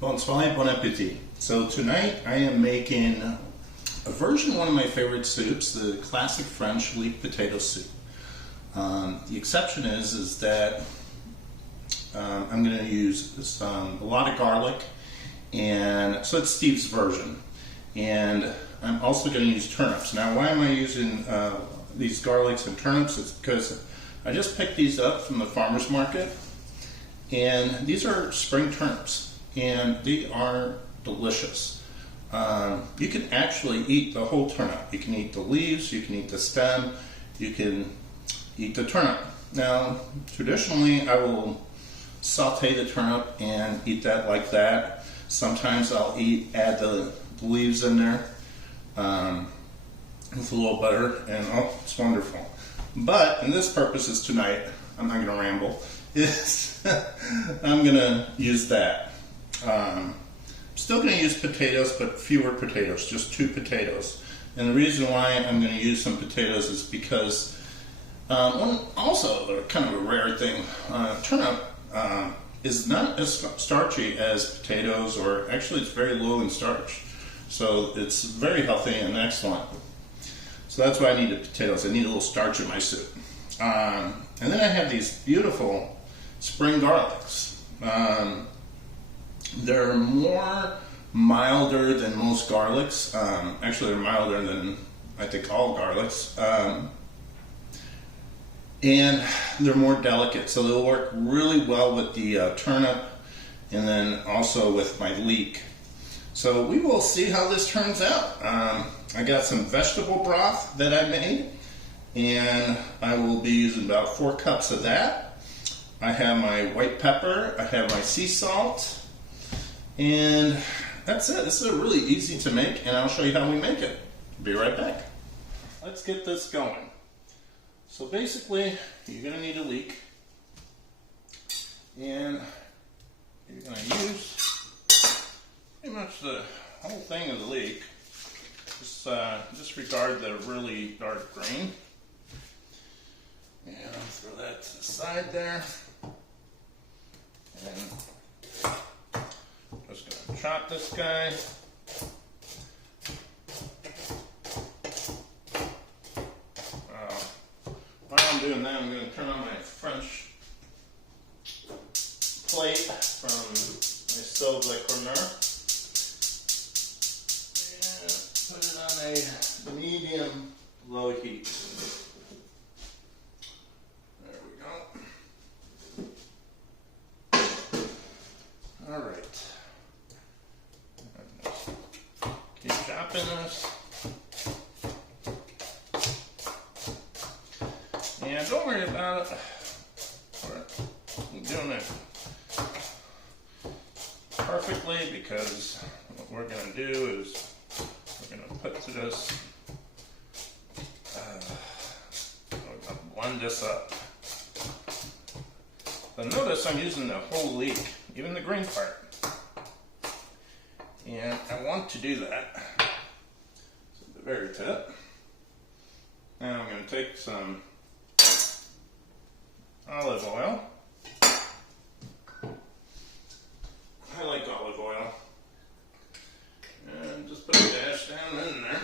Bonsoir, bon appétit. So tonight I am making a version of one of my favorite soups, the classic French leek potato soup. The exception is that I'm going to use a lot of garlic, and so it's Steve's version. And I'm also going to use turnips. Now, why am I using these garlics and turnips? It's because I just picked these up from the farmer's market, and these are spring turnips. And they are delicious. You can actually eat the whole turnip. You can eat the leaves, you can eat the stem, you can eat the turnip. Now, traditionally I will saute the turnip and eat that like that. Sometimes I'll add the leaves in there with a little butter, and oh, it's wonderful. But, and this purpose is tonight, I'm not going to ramble, I'm going to use that. Still going to use potatoes, but fewer potatoes, just 2 potatoes. And the reason why I'm going to use some potatoes is because also kind of a rare thing, turnip is not as starchy as potatoes, or actually it's very low in starch. So it's very healthy and excellent. So that's why I need the potatoes. I need a little starch in my soup. And then I have these beautiful spring garlics. They're more milder than most garlics. Actually, they're milder than I think all garlics. And they're more delicate, so they'll work really well with the turnip, and then also with my leek. So we will see how this turns out. I got some vegetable broth that I made, and I will be using about 4 cups of that. I have my white pepper, I have my sea salt, and that's it. This is really easy to make, and I'll show you how we make it. Be right back. Let's get this going. So basically, you're going to need a leek, and you're going to use pretty much the whole thing of the leek. Just disregard the really dark green. And I'll throw that to the side there. And just going to chop this guy. While I'm doing that, I'm going to turn on my French plate from my stove Le Corner. And put it on a medium low heat. There we go. All right. Keep chopping this. And don't worry about it. We're doing it perfectly, because what we're going to do is we're going to put this, we're going to blend this up. But notice I'm using the whole leek, even the green part. And I want to do that at the very tip. Now I'm going to take some olive oil. I like olive oil. And just put a dash down in there.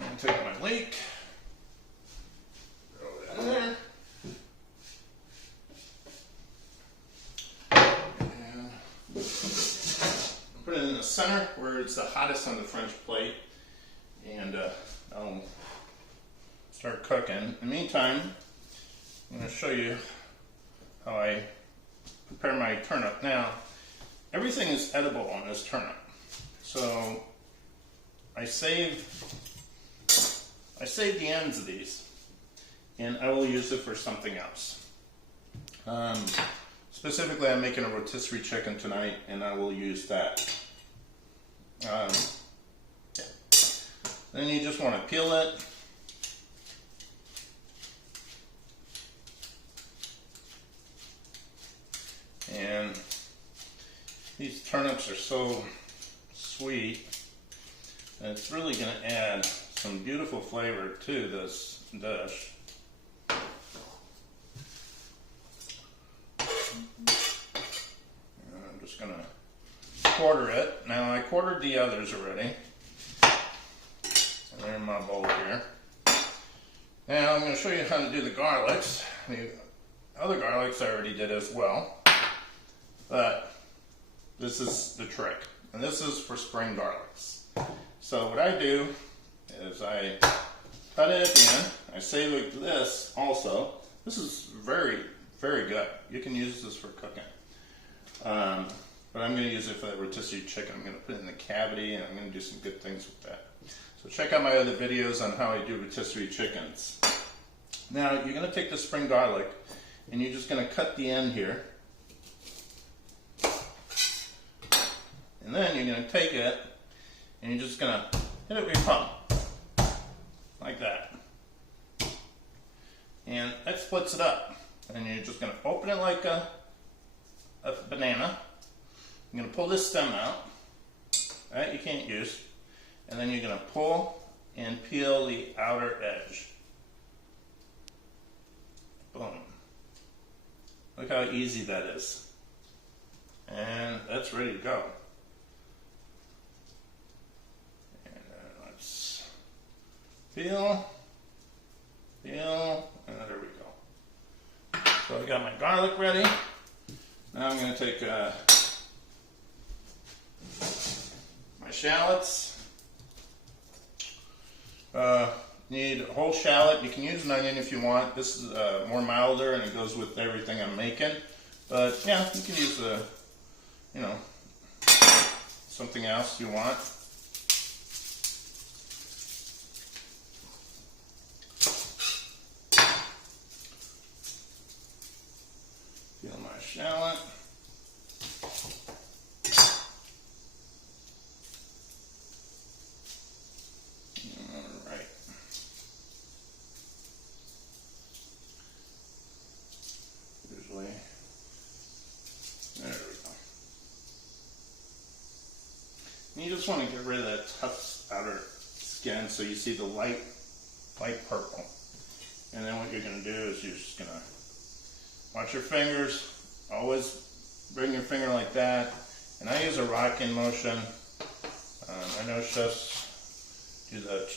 And take my leek. Throw it in there. And put it in the center where it's the hottest on the French plate. And I'll start cooking. In the meantime, I'm going to show you how I prepare my turnip. Now, everything is edible on this turnip, so I save the ends of these, and I will use it for something else. Specifically, I'm making a rotisserie chicken tonight, and I will use that. Yeah. Then you just want to peel it. And these turnips are so sweet, and it's really going to add some beautiful flavor to this dish. going to quarter it. Now I quartered the others already. They're in my bowl here. Now I'm going to show you how to do the garlics. The other garlics I already did as well. But this is the trick. And this is for spring garlics. So what I do is I cut it at the end. I save like this also. This is very, very good. You can use this for cooking. But I'm going to use it for that rotisserie chicken. I'm going to put it in the cavity and I'm going to do some good things with that. So check out my other videos on how I do rotisserie chickens. Now you're going to take the spring garlic and you're just going to cut the end here. And then you're going to take it and you're just going to hit it with your thumb. Like that. And that splits it up. And you're just going to open it like a banana. You're going to pull this stem out. That you can't use. And then you're going to pull and peel the outer edge. Boom. Look how easy that is. And that's ready to go. And let's peel, and there we go. So I got my garlic ready. Now I'm going to take my shallots. Need a whole shallot. You can use an onion if you want. This is more milder and it goes with everything I'm making. But yeah, you can use something else you want. Peel my shallot. Alright. Usually, there we go. And you just want to get rid of that tough outer skin so you see the light purple. And then what you're going to do is you're just going to watch your fingers, always bring your finger like that, and I use a rocking motion. I know chefs do the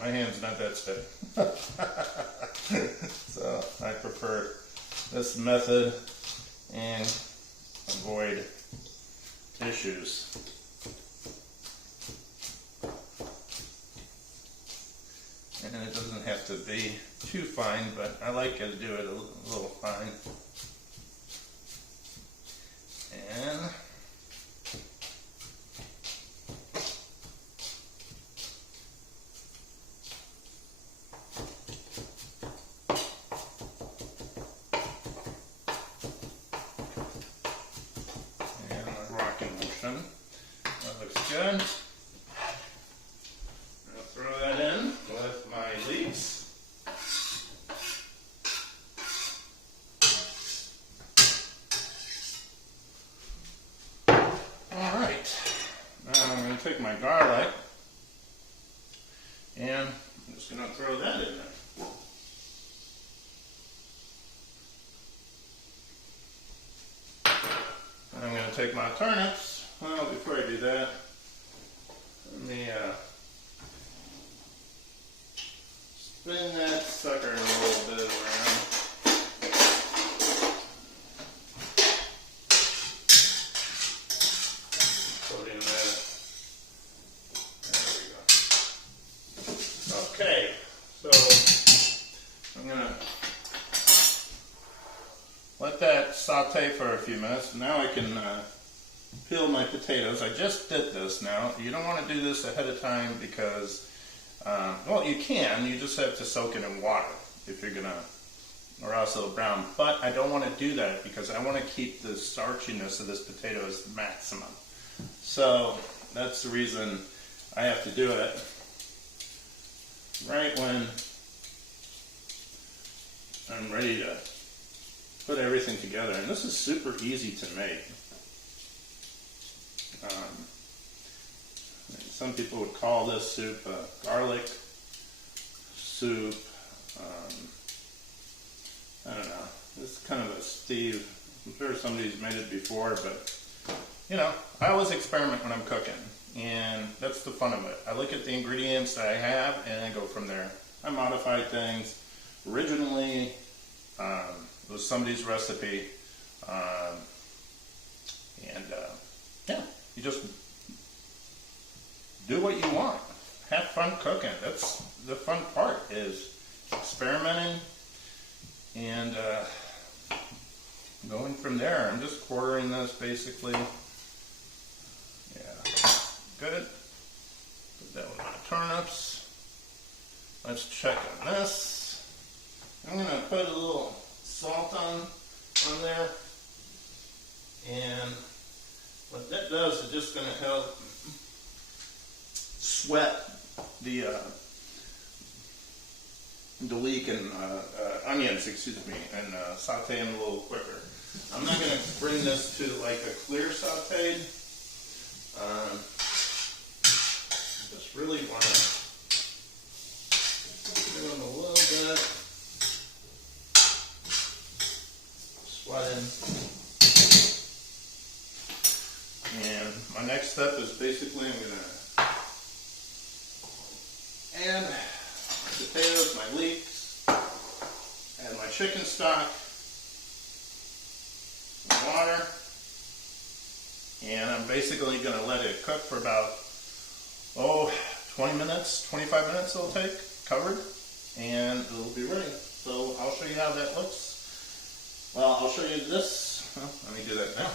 my hand's not that steady. So I prefer this method and avoid issues. And it doesn't have to be too fine, but I like to do it a little fine. And a rocking motion. That looks good. I'll throw that in with my leeks. Alright, now I'm going to take my garlic and I'm just going to throw that in there. And I'm going to take my turnips. Well, before I do that, let me spin that sucker a little bit around. Put in that. There we go. Okay, so I'm going to let that saute for a few minutes. Now I can peel my potatoes. I just did this now. You don't want to do this ahead of time because well, you can. You just have to soak it in water if you're gonna, or else it'll brown. But I don't want to do that because I want to keep the starchiness of this potato as maximum. So that's the reason I have to do it right when I'm ready to put everything together. And this is super easy to make. Some people would call this soup a garlic soup. I don't know. It's kind of a I'm sure somebody's made it before, but you know, I always experiment when I'm cooking, and that's the fun of it. I look at the ingredients that I have, and I go from there. I modify things. Originally, it was somebody's recipe, yeah, you just do what you want. Have fun cooking. That's the fun part, is experimenting and going from there. I'm just quartering this basically. Yeah, good. Put that with my turnips. Let's check on this. I'm gonna put a little salt on there, and what that does is just gonna help sweat the leek and onions, excuse me, and saute them a little quicker. I'm not going to bring this to like a clear sauteed. Just really want to do them a little bit. Sweating. And my next step is basically I'm going to add my potatoes, my leeks, and my chicken stock, water, and I'm basically going to let it cook for about 20 minutes, 25 minutes it'll take, covered, and it'll be ready. So I'll show you how that looks. Well, I'll show you this. Well, let me do that now.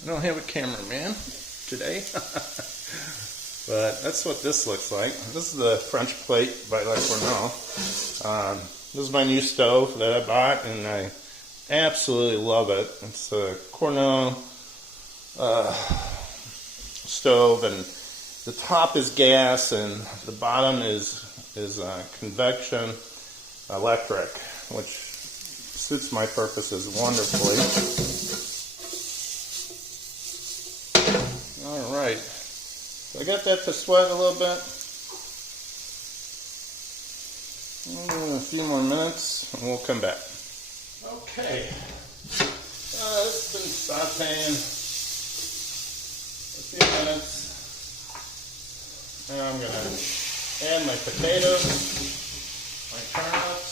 I don't have a cameraman today, but that's what this looks like. This is the French plate by Le Corneau. This is my new stove that I bought, and I absolutely love it. It's a Corneau stove, and the top is gas, and the bottom is convection electric, which suits my purposes wonderfully. Alright, so I got that to sweat a little bit. A few more minutes and we'll come back. Okay, it's been sauteing a few minutes. Now I'm going to add my potatoes, my turnips,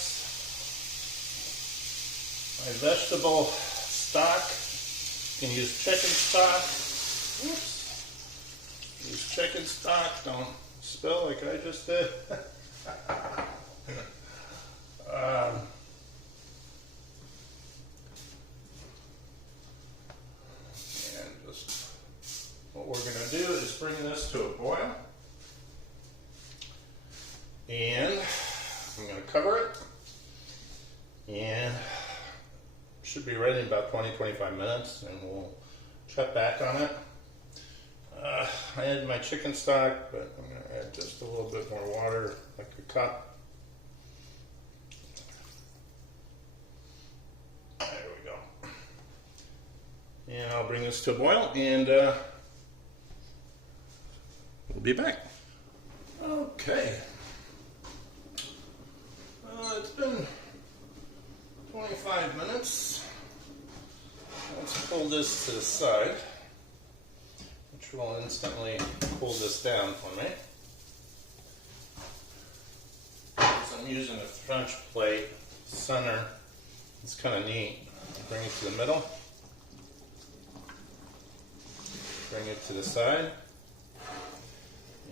my vegetable stock. You can use chicken stock. Oops. Use chicken stock, don't spill like I just did. And just what we're going to do is bring this to a boil. And I'm going to cover it. And it should be ready in about 20-25 minutes, and we'll check back on it. I added my chicken stock, but I'm going to add just a little bit more water, like a cup. There we go. And I'll bring this to a boil, and we'll be back. Okay. It's been 25 minutes. Let's pull this to the side, which will instantly pull this down for me. So I'm using a French plate center. It's kind of neat. Bring it to the middle. Bring it to the side.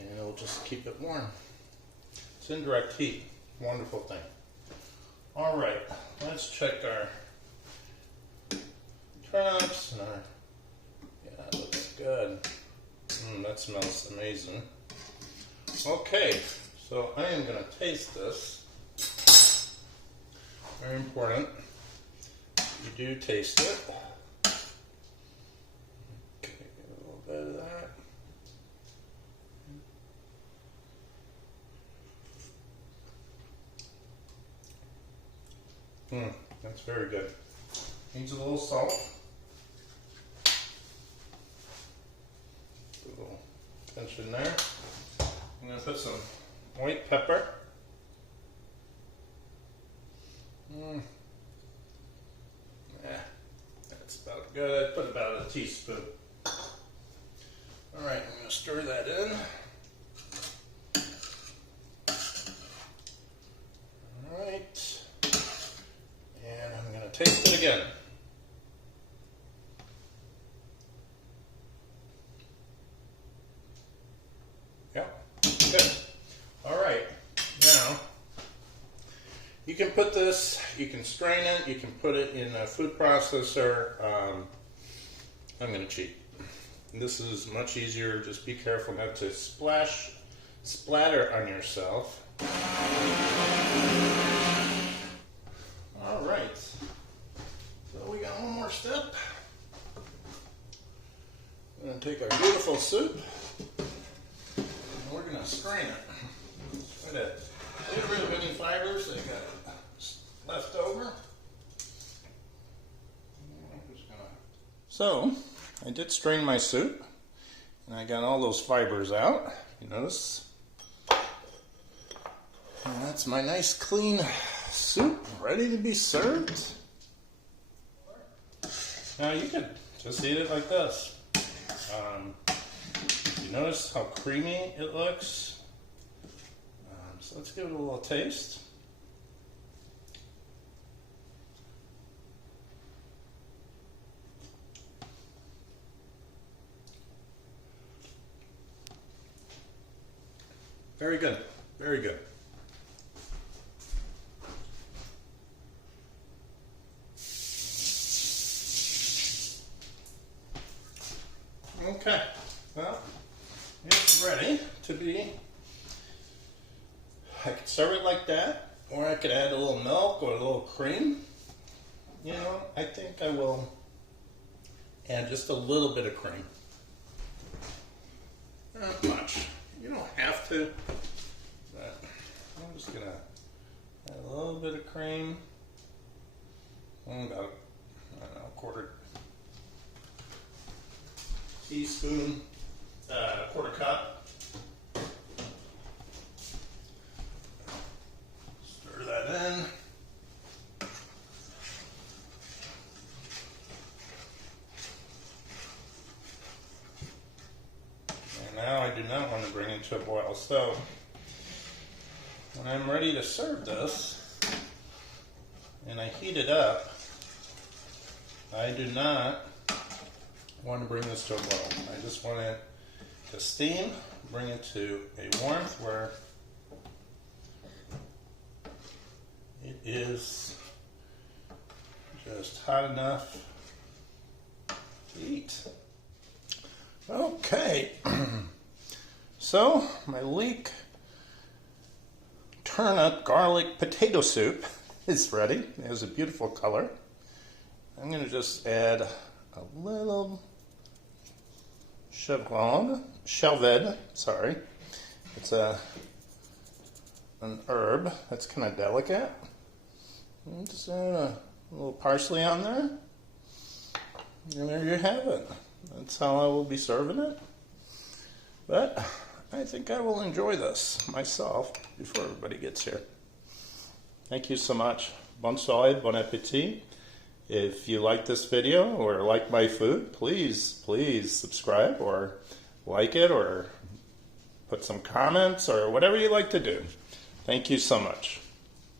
And it'll just keep it warm. It's indirect heat. Wonderful thing. Alright, let's check our turnips and our, yeah, that looks good. That smells amazing. Okay, so I am going to taste this. Very important. You do taste it. Okay, get a little bit of that. That's very good. Needs a little salt. A little pinch in there. I'm going to put some white pepper. good. I put about a teaspoon. All right, I'm going to stir that in. All right. And I'm going to taste it again. Yep, good. All right, now you can put this, you can strain it, you can put it in a food processor. I'm going to cheat. This is much easier. Just be careful not to splatter on yourself. All right. So we got one more step. We're going to take our beautiful soup and we're going to strain it. Look at that. Get rid of any fibers that got left over. So, I did strain my soup, and I got all those fibers out. You notice? And that's my nice clean soup ready to be served. Now you could just eat it like this. You notice how creamy it looks? So let's give it a little taste. Very good, very good. Okay, well, it's ready to be. I could serve it like that, or I could add a little milk or a little cream. You know, I think I will add just a little bit of cream. Not much. You don't have to, but I'm just gonna add a little bit of cream. About, I don't know, a quarter teaspoon, quarter cup. Stir that in. And now I do not want to bring it to a boil. So when I'm ready to serve this and I heat it up, I do not want to bring this to a boil. I just want it to steam, bring it to a warmth where it is just hot enough to eat. Okay, so my leek turnip garlic potato soup is ready. It has a beautiful color. I'm going to just add a little shelved, sorry. It's an herb that's kind of delicate. And just add a little parsley on there. And there you have it. That's how I will be serving it. But I think I will enjoy this myself before everybody gets here. Thank you so much. Bonne soirée, bon appétit. If you like this video or like my food, please subscribe or like it or put some comments or whatever you like to do. Thank you so much.